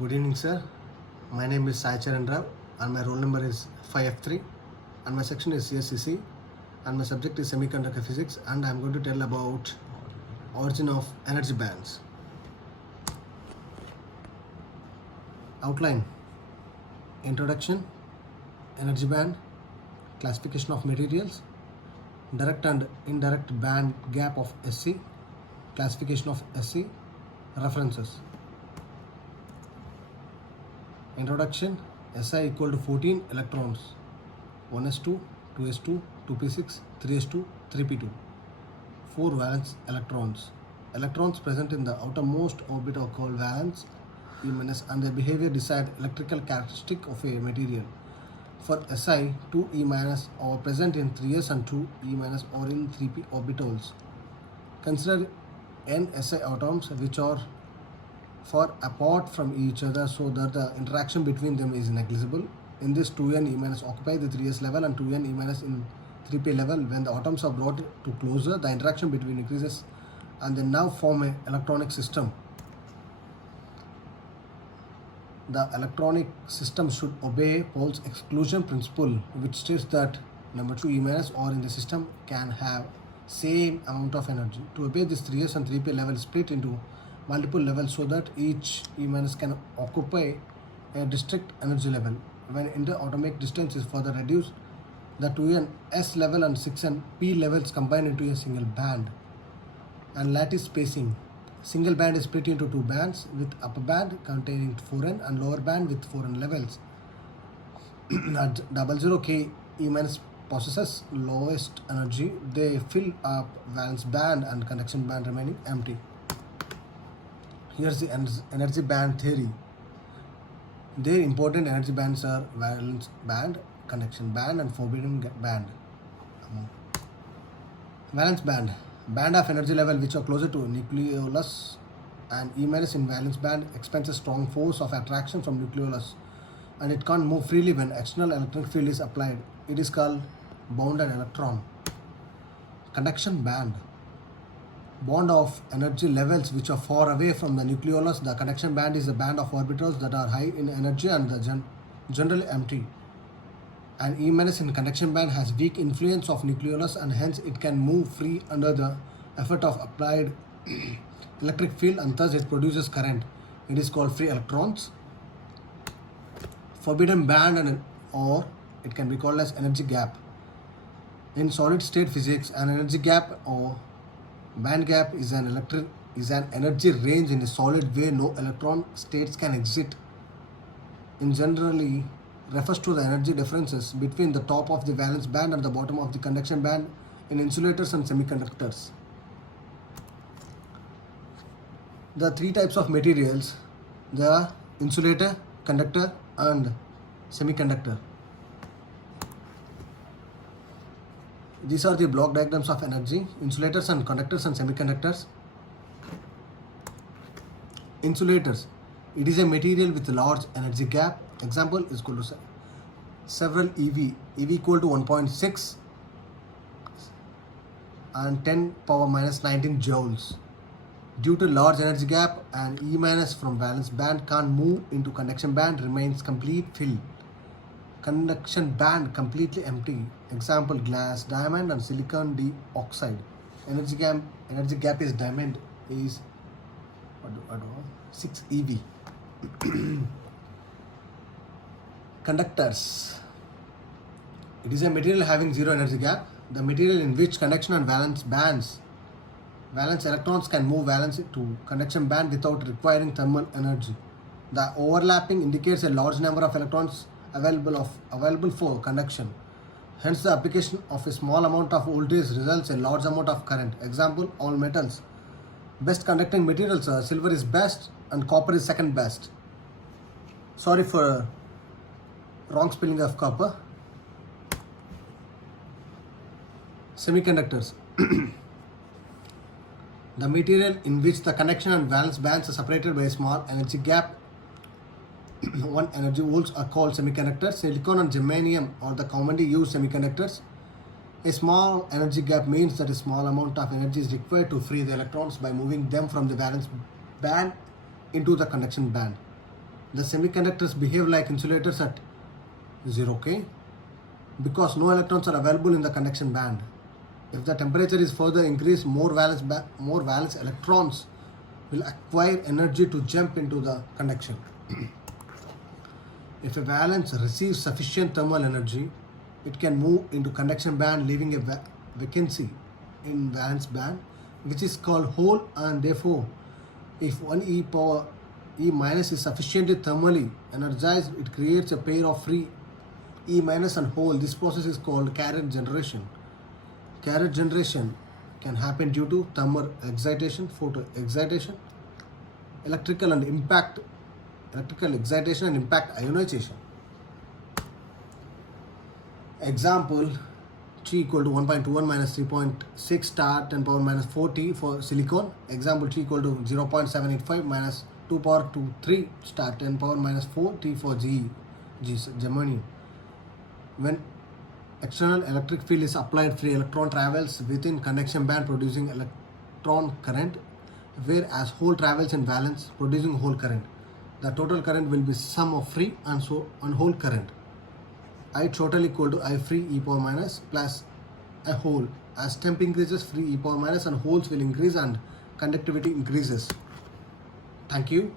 Good evening, sir. My name is Sai Charan Rao and my roll number is 5F3 and my section is CSCC and my subject is semiconductor physics and I'm going to tell about origin of energy bands. Outline: introduction, energy band, classification of materials, direct and indirect band gap of SC, classification of SC, references. Introduction: Si equal to 14 electrons, 1s2, 2s2, 2p6, 3s2, 3p2, 4 valence electrons. Electrons present in the outermost orbit are called valence, E minus, and their behavior decide electrical characteristic of a material. For Si, 2 E minus are present in 3s and 2 E minus or in 3p orbitals. Consider n Si atoms which are far apart from each other so that the interaction between them is negligible. In this, 2n E minus occupy the 3s level and 2n E minus in 3p level. When the atoms are brought to closer, the interaction between increases and they now form an electronic system. The electronic system should obey Pauli's exclusion principle, which states that number 2 E minus or in the system can have same amount of energy. To obey this, 3s and 3p level split into multiple levels so that each E minus can occupy a distinct energy level. When interatomic distance is further reduced, the 2n S level and 6n P levels combine into a single band. And lattice spacing: single band is split into two bands, with upper band containing 4n and lower band with 4n levels. At 00K E minus possesses lowest energy. They fill up valence band and conduction band remaining empty. Here's the energy band theory. Their important energy bands are valence band, conduction band, and forbidden band. Valence band: band of energy level which are closer to nucleolus, and E minus in valence band expends a strong force of attraction from nucleolus and it can't move freely when external electric field is applied. It is called bounded electron. Conduction band: bond of energy levels which are far away from the nucleolus. The conduction band is a band of orbitals that are high in energy and generally empty. And E minus in conduction band has weak influence of nucleolus and hence it can move free under the effort of applied electric field and thus it produces current. It is called free electrons. Forbidden band or it can be called as energy gap. In solid state physics, an energy gap or band gap is an energy range in a solid where no electron states can exist. In generally refers to the energy differences between the top of the valence band and the bottom of the conduction band in insulators and semiconductors. The three types of materials: the insulator, conductor, and semiconductor. These are the block diagrams of energy, insulators and conductors and semiconductors. Insulators: it is a material with a large energy gap. Example is equal to several EV equal to 1.6 and 10 power minus 19 joules. Due to large energy gap, and E minus from valence band can't move into conduction band, remains complete fill. Conduction band completely empty. Example: glass, diamond, and silicon dioxide. Energy gap is diamond is 6 EV. Conductors: it is a material having zero energy gap. The material in which conduction and valence electrons can move valence to conduction band without requiring thermal energy. The overlapping indicates a large number of electrons available for conduction. Hence, the application of a small amount of voltage results in a large amount of current. Example: all metals. Best conducting materials are silver is best and copper is second best. Sorry for wrong spelling of copper. Semiconductors: the material in which the conduction and valence bands are separated by a small energy gap, 1 energy volts, are called semiconductors. Silicon and germanium are the commonly used semiconductors. A small energy gap means that a small amount of energy is required to free the electrons by moving them from the valence band into the conduction band. The semiconductors behave like insulators at 0K because no electrons are available in the conduction band. If the temperature is further increased, more valence electrons will acquire energy to jump into the conduction. If a valence receives sufficient thermal energy, it can move into conduction band, leaving a vacancy in valence band, which is called hole, and therefore if one E power E minus is sufficiently thermally energized, it creates a pair of free E minus and hole. This process is called carrier generation. Carrier generation can happen due to thermal excitation, photo excitation, electrical excitation and impact ionization. Example, T equal to 1.21 minus 3.6 star 10 power minus 4 T for silicon. Example, T equal to 0.785 minus 2 power 23 star 10 power minus 4 T for germanium. When external electric field is applied, free electron travels within conduction band producing electron current, whereas hole travels in valence producing hole current. The total current will be sum of free and hole current. I total equal to I free e power minus plus a hole. As temp increases, free e power minus and holes will increase and conductivity increases. Thank you.